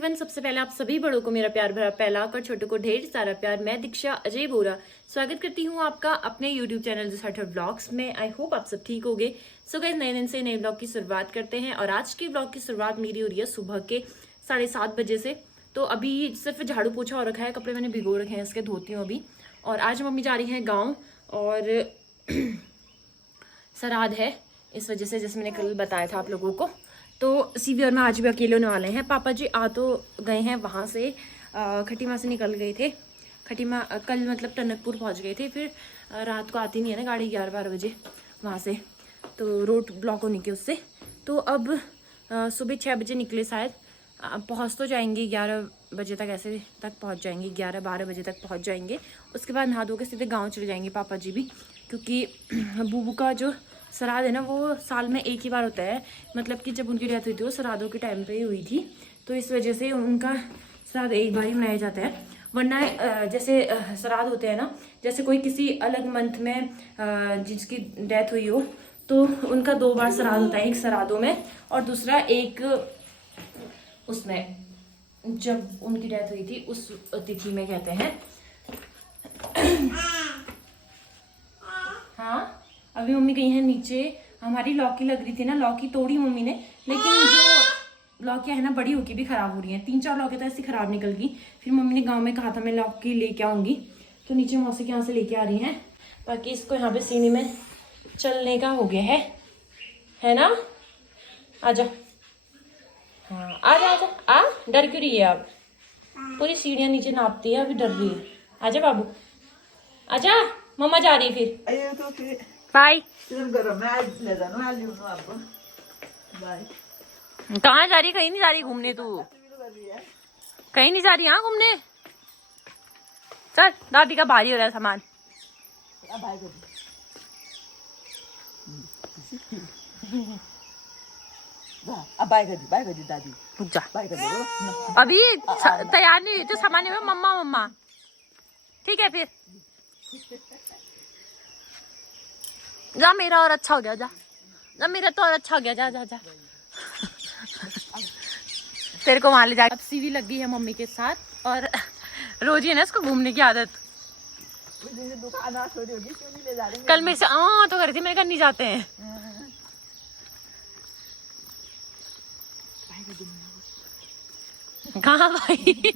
Everyone, सबसे पहले आप सभी बड़ों को मेरा प्यार भरा पहला और छोटों को ढेर सारा प्यार। मैं दीक्षा अजय बोरा स्वागत करती हूँ आपका अपने YouTube चैनल दिस ब्लॉग्स में। आई होप आप सब ठीक होगे। सो गाइस, नए दिन से नए ब्लॉग की शुरुआत करते हैं और आज के ब्लॉग की शुरुआत मेरी हो रही है सुबह के 7:30 बजे से। तो अभी सिर्फ झाड़ू पोछा हो रखा है, कपड़े मैंने भिगो रखे हैं, इसके धोती हूँ अभी। और आज मम्मी जा रही है गाँव और श्राद्ध है, इस वजह से, जैसे मैंने कल बताया था आप लोगों को। तो सीवी और मैं आज भी अकेले होने वाले हैं। पापा जी आ तो गए हैं वहाँ से, खट्टी माँ से निकल गए थे। खट्टी माँ कल मतलब टनकपुर पहुँच गए थे, फिर रात को आती नहीं है ना गाड़ी 11-12 बजे वहाँ से, तो रोड ब्लॉक होने के उससे। तो अब सुबह 6 बजे निकले शायद, पहुँच तो जाएंगे 11 बजे तक, ऐसे तक पहुँच जाएंगे, 11-12 बजे तक पहुँच जाएंगे। उसके बाद नहा धो के सीधे गाँव चले जाएंगे पापा जी भी, क्योंकि बूबू का जो श्राद्ध है ना वो साल में एक ही बार होता है। मतलब कि जब उनकी डेथ हुई थी वो श्राद्धों के टाइम पे ही हुई थी, तो इस वजह से उनका श्राद्ध एक बार ही मनाया जाता है। वरना जैसे श्राद्ध होते हैं ना, जैसे कोई किसी अलग मंथ में जिसकी डेथ हुई हो तो उनका 2 बार श्राद्ध होता है, एक श्राद्धों में और दूसरा एक उसमें जब उनकी डेथ हुई थी उस तिथि में कहते हैं। हाँ, अभी मम्मी गई है नीचे। हमारी लौकी लग रही थी ना, लौकी तोड़ी मम्मी ने, लेकिन जो लौकियाँ है ना बड़ी होके भी खराब हो रही हैं। 3-4 लौकी तो ऐसी खराब निकल गई। फिर मम्मी ने गांव में कहा था मैं लौकी लेके आऊंगी, तो नीचे मौसी के यहाँ से लेके आ रही हैं। बाकी इसको यहाँ पे सीनी में चलने का हो गया है ना। आजा, हाँ आजा आजा, आ डर क्यों रही है आप? पूरी सीढ़ियाँ नीचे नापती है, अभी डर रही है। आजा बाबू आजा, मम्मा जा रही फिर। बाय। कहाँ जा रही? कहीं नहीं जा रही घूमने तू? कहीं नहीं जा रही? हाँ घूमने चल, दादी का भारी हो रहा है सामान। दादी जा अभी तैयार नहीं तो सामान में मम्मा मम्मा। ठीक है फिर जा, मेरा और अच्छा हो गया, जा जा, मेरा तो और अच्छा हो गया, जा जा जा। तेरे को वहां ले जा। अब सीवी लग गई है मम्मी के साथ और रोज ही है ना इसको घूमने की आदत। कल मेरे से तो कर थी, मेरे घर नहीं जाते हैं। कहाँ भाई?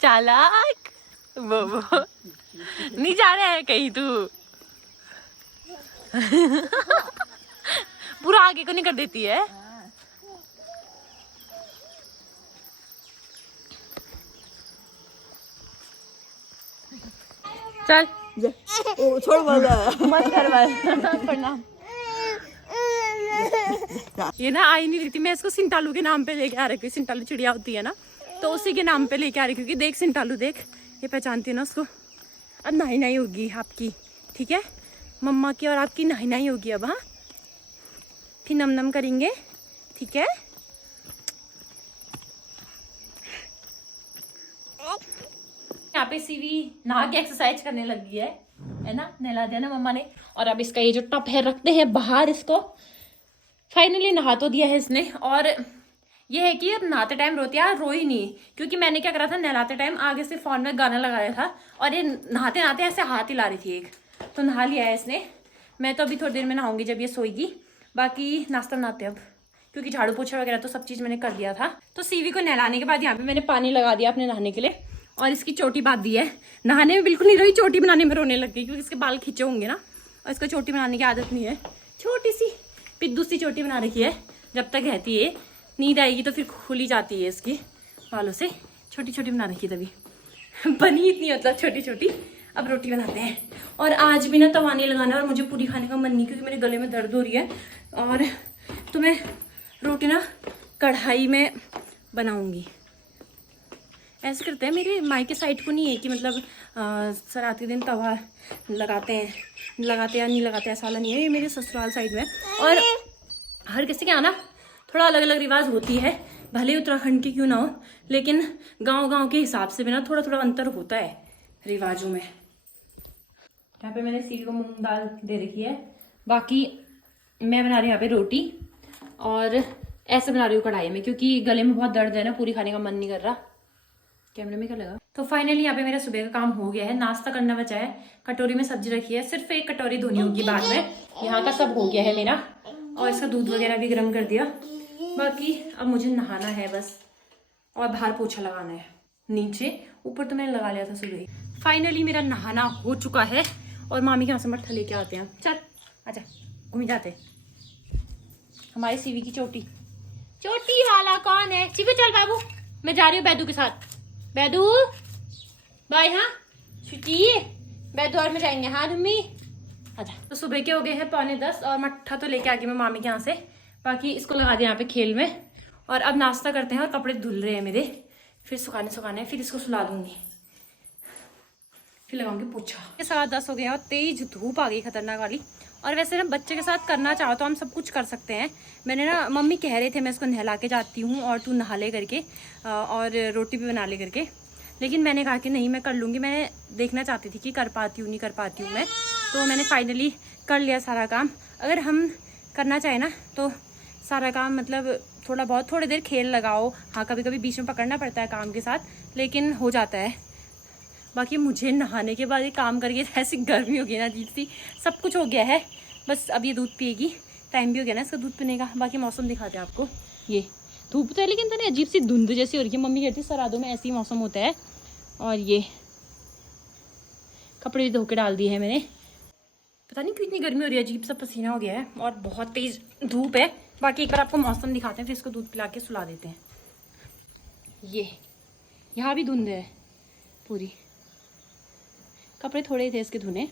चालाक वो नहीं जा रहे हैं कहीं तू। पूरा आगे को नहीं कर देती है। चल ओ छोड़ मत कर प्रणाम। ये ना आई नहीं रही थी, मैं इसको सिंटालू के नाम पे लेके आ रही थी। सिंटालू चिड़िया होती है ना, तो उसी के नाम पे लेके आ रही, क्योंकि देख सिंटालू देख, ये पहचानती है ना उसको। अब नहाई नहाई होगी आपकी, ठीक है मम्मा की और आपकी नहाई नहाई होगी अब। हाँ फिर नम नम करेंगे, ठीक है। यहाँ पे सीवी नहा के एक्सरसाइज करने लगी है ना, नहला दिया ना मम्मा ने। और अब इसका ये जो टप है रखते हैं बाहर। इसको फाइनली नहा तो दिया है इसने। और ये है कि अब नहाते टाइम रोती है, रोई नहीं, क्योंकि मैंने क्या करा था, नहलाते टाइम आगे से फोन में गाना लगाया था और ये नहाते नहाते ऐसे हाथ ही ला रही थी एक, तो नहा लिया है इसने। मैं तो अभी थोड़ी देर में नहाऊंगी जब ये सोएगी। बाकी नाश्ता बनाते अब, क्योंकि झाड़ू पोछा वगैरह तो सब चीज़ मैंने कर दिया था। तो सीवी को नहलाने के बाद यहाँ पे मैंने पानी लगा दिया अपने नहाने के लिए, और इसकी चोटी बांध दी है। नहाने में बिल्कुल नहीं रही, चोटी बनाने में रोने लग गई, क्योंकि इसके बाल खींचे होंगे ना, और इसको चोटी बनाने की आदत नहीं है। छोटी सी पिद्दू सी चोटी बना रखी है, जब तक रहती है, नींद आएगी तो फिर खुली जाती है इसकी बालों से। छोटी छोटी बना रखी तभी बनी इतनी, मतलब छोटी छोटी। अब रोटी बनाते हैं। और आज भी ना तवा नहीं लगाना, और मुझे पूरी खाने का मन नहीं, क्योंकि मेरे गले में दर्द हो रही है। और तो मैं रोटी ना कढ़ाई में बनाऊंगी। ऐसे करते हैं, मेरे मायके साइड को नहीं है कि मतलब श्राद्ध के दिन तवा लगाते हैं या नहीं लगाते, ऐसा वाला नहीं है। ये मेरे ससुराल साइड में। और हर किसी के यहाँ ना थोड़ा अलग अलग रिवाज होती है, भले उत्तराखंड की क्यों ना हो, लेकिन गांव के हिसाब से भी ना थोड़ा थोड़ा अंतर होता है रिवाजों में। यहाँ पे मैंने सील को मूंग दाल दे रखी है। बाकी मैं बना रही हूँ यहाँ पे रोटी, और ऐसे बना रही हूँ कढ़ाई में, क्योंकि गले में बहुत दर्द है ना, पूरी खाने का मन नहीं कर रहा। कैमरे में क्या लगा। तो फाइनली यहाँ पे मेरा सुबह का काम हो गया है। नाश्ता करना बचा है, कटोरी में सब्जी रखी है, सिर्फ एक कटोरी धोनी होगी बाद में। यहाँ का सब हो गया है मेरा, और इसका दूध वगैरह भी गर्म कर दिया। बाकी अब मुझे नहाना है बस, और बाहर पोछा लगाना है। नीचे ऊपर तो मैंने लगा लिया था सुबह ही। फाइनली मेरा नहाना हो चुका है, और मामी के यहाँ से मट्ठा लेके आते हैं। चल आजा, घूम जाते। हमारी सीवी की चोटी वाला कौन है? सीवी चल बाबू, मैं जा रही हूँ बैदू के साथ। Baidu bye. हाँ छुट्टी, बैदू और मैं जाएंगे। हाँ मम्मी आजा। तो सुबह के हो गए हैं 9:45, और मट्ठा तो लेके आ गई मैं मामी के यहाँ से। बाकी इसको लगा दिया यहाँ पे खेल में, और अब नाश्ता करते हैं। और कपड़े धुल रहे हैं मेरे, फिर सुखाने, फिर इसको सुला दूंगी, फिर लगाऊंगी पोछा। 7:10 हो गए और तेज धूप आ गई खतरनाक वाली। और वैसे ना बच्चे के साथ करना चाहो तो हम सब कुछ कर सकते हैं। मैंने ना, मम्मी कह रहे थे मैं इसको नहला के जाती हूँ और तू नहा ले करके, और रोटी भी बना ले करके, लेकिन मैंने कहा कि नहीं मैं कर लूँगी। मैं देखना चाहती थी कि कर पाती हूँ नहीं कर पाती हूँ मैं, तो मैंने फाइनली कर लिया सारा काम। अगर हम करना चाहें ना तो सारा काम, मतलब थोड़ा बहुत, थोड़ी देर खेल लगाओ। हाँ कभी कभी बीच में पकड़ना पड़ता है काम के साथ, लेकिन हो जाता है। बाकी मुझे नहाने के बाद ये काम करके ऐसी गर्मी हो गई ना, अजीब सी। सब कुछ हो गया है, बस अब ये दूध पिएगी। टाइम भी हो गया ना इसका दूध पीने का। बाकी मौसम दिखाते हैं आपको। ये धूप तो है, लेकिन तो नहीं, अजीब सी धुंध जैसी हो रही है। मम्मी कहती है सरादों में ऐसे ही मौसम होता है। और ये कपड़े भी धो के डाल दिए हैं मैंने। पता नहीं क्यों इतनी गर्मी हो रही है, अजीब सा पसीना हो गया है, और बहुत तेज धूप है। बाकी एक बार आपको मौसम दिखाते हैं, फिर इसको दूध पिला के सुला देते हैं। ये यहाँ भी धुंध है पूरी। कपड़े थोड़े थे इसके धुने।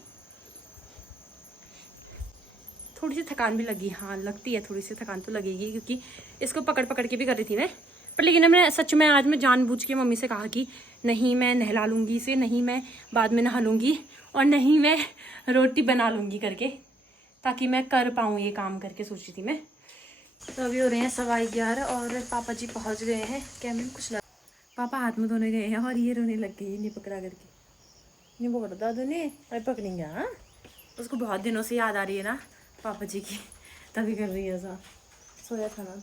थोड़ी सी थकान भी लगी, हाँ लगती है, थोड़ी सी थकान तो लगेगी, क्योंकि इसको पकड़ पकड़ के भी कर रही थी मैं। पर लेकिन मैं सच में आज मैं जानबूझ के मम्मी से कहा कि नहीं मैं नहला लूँगी इसे, नहीं मैं बाद में नहा लूँगी, और नहीं मैं रोटी बना लूँगी करके, ताकि मैं कर पाऊँ ये काम करके सोच रही थी मैं। तो अभी हो रहे हैं 11:15 और पापा जी पहुँच गए हैं। कैमरे में कुछ लगा, पापा हाथ में धोने गए हैं, और ये रोने लग गई नहीं पकड़ा करके। नहीं बोल दादू ने अरे पकड़ेंगे। हाँ उसको बहुत दिनों से याद आ रही है ना पापा जी की, तभी कर रही है ऐसा। सोया था ना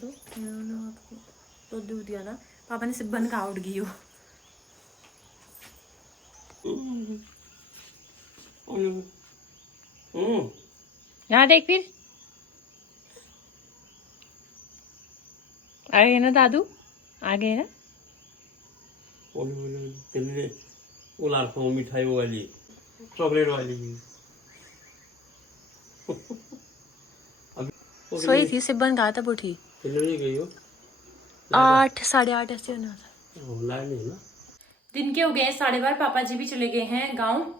तो दूध दिया ना, पापा ने सिर्फ बन का उठ गई हो। यहाँ देख, फिर आ गए ना दादू, आ गए ना। वो लाल मिठाई वाली, चॉकलेट वाली। सोई थी, सिर्फ बन कहा तब उठी। गई हो 8 8:30 ऐसे होना था। ना। दिन के हो गए 12:30। पापा जी भी चले गए हैं गाँव,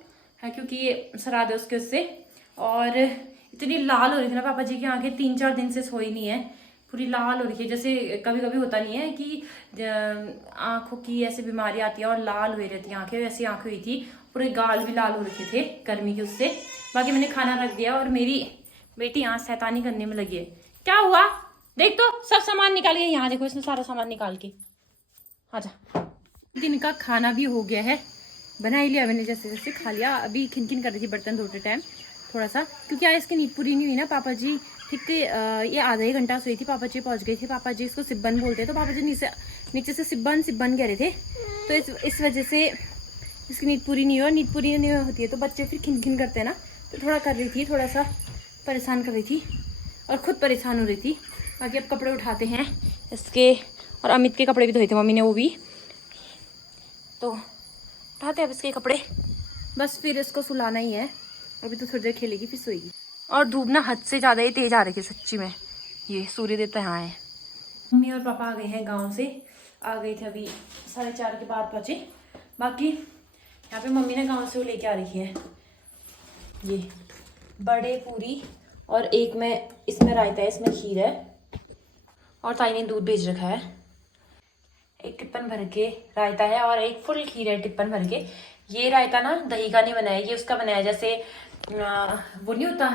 है क्योंकि ये श्राद्ध है उसके उससे। और इतनी लाल हो रही थी ना पापा जी की आंखें, 3-4 दिन से सोई नहीं है, पूरी लाल हो रही है। जैसे कभी कभी होता नहीं है कि आंखों की ऐसी बीमारी आती है और लाल हुई रहती है आंखें, वैसी आंखें हुई थी। पूरे गाल भी लाल हो रखे थे गर्मी के उससे। बाकी मैंने खाना रख दिया, और मेरी बेटी यहाँ शैतानी करने में लगी है। क्या हुआ देख तो, सब सामान निकाल के, यहाँ देखो इसने सारा सामान निकाल के। आजा। दिन का खाना भी हो गया है, बना ही लिया मैंने, जैसे जैसे खा लिया। अभी खिनखिन कर रही थी बर्तन धोते टाइम थोड़ा सा, क्योंकि आज इसकी नींद पूरी नहीं हुई ना। पापा जी ठीक ये आधा ही घंटा सोई थी, पापा जी पहुंच गए थे। पापा जी इसको सिब्बन बोलते हैं, तो पापा जी नीचे से सिब्बन कह रहे थे, तो इस वजह से इसकी नींद पूरी नहीं हुई। और नींद पूरी नहीं होती है तो बच्चे फिर खिनखिन करते हैं ना, तो थोड़ा कर रही थी, थोड़ा सा परेशान कर रही थी, और खुद परेशान हो रही थी। बाकी अब कपड़े उठाते हैं इसके, और अमित के कपड़े भी धोए थे मम्मी ने, वो भी तो उठाते हैं अब इसके कपड़े। बस फिर इसको सुलाना ही है, अभी तो थोड़ी देर खेलेगी फिर सोएगी। और धूप ना हद से ज़्यादा ही तेज आ रही है सच्ची में। ये सूर्य देवता यहाँ है। मम्मी और पापा आ गए हैं गांव से, आ गए थे अभी 4:30 के बाद पहुँचे। बाकी यहाँ पे मम्मी ने गांव से वो लेके आ रही है ये बड़े पूरी, और एक में इसमें रायता है, इसमें खीर है, और ताई ने दूध भेज रखा है। एक टिप्पन भर के रायता है और एक फुल खीर है टिप्पन भर के। ये रायता ना दही का नहीं बनाया, ये उसका बनाया जैसे वो नहीं होता,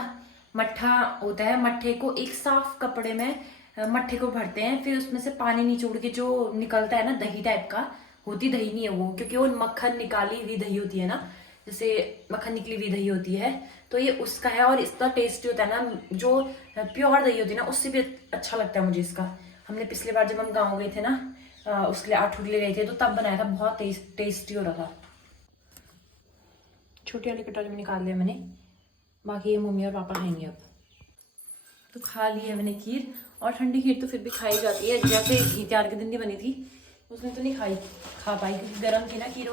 मट्ठा होता है। मट्ठे को एक साफ कपड़े में मट्ठे को भरते हैं, फिर उसमें से पानी निचोड़ के जो निकलता है ना, दही टाइप का होती, दही नहीं है वो, क्योंकि वो मक्खन निकाली हुई दही होती है ना, जैसे मक्खन निकली हुई दही होती है, तो ये उसका है। और इसका टेस्टी होता है ना, जो प्योर दही होती है ना, उससे भी अच्छा लगता है मुझे इसका। हमने पिछली बार जब हम गाँव गए थे ना, उसके लिए आठूर ले गए थे, तो तब बनाया था, बहुत टेस्टी हो रहा था। छोटी वाली कटोरी में निकाल लिया मैंने, बाकी ये मम्मी और पापा खाएंगे अब। तो खा ली है मैंने खीर, और ठंडी खीर तो फिर भी खाई जाती है, जैसे घी त्यार के दिन की बनी थी उसमें तो नहीं खा पाई, क्योंकि गर्म थी ना खीर,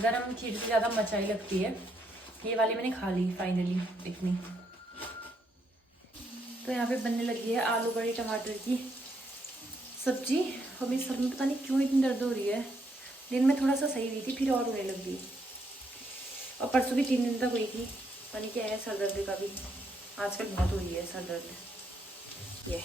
गर्म खीर से ज़्यादा मचाई लगती है। ये वाली मैंने खा ली फाइनली इतनी। तो यहाँ पे बनने लगी है आलू बड़ी टमाटर की सब्जी। और मेरे सर में पता नहीं क्यों इतनी दर्द हो रही है, दिन में थोड़ा सा सही हुई थी, फिर और होने लग गई, और परसों भी 3 दिन तक हुई थी। पता नहीं क्या है सर दर्द का भी, आजकल बहुत हो रही है सर दर्द। ये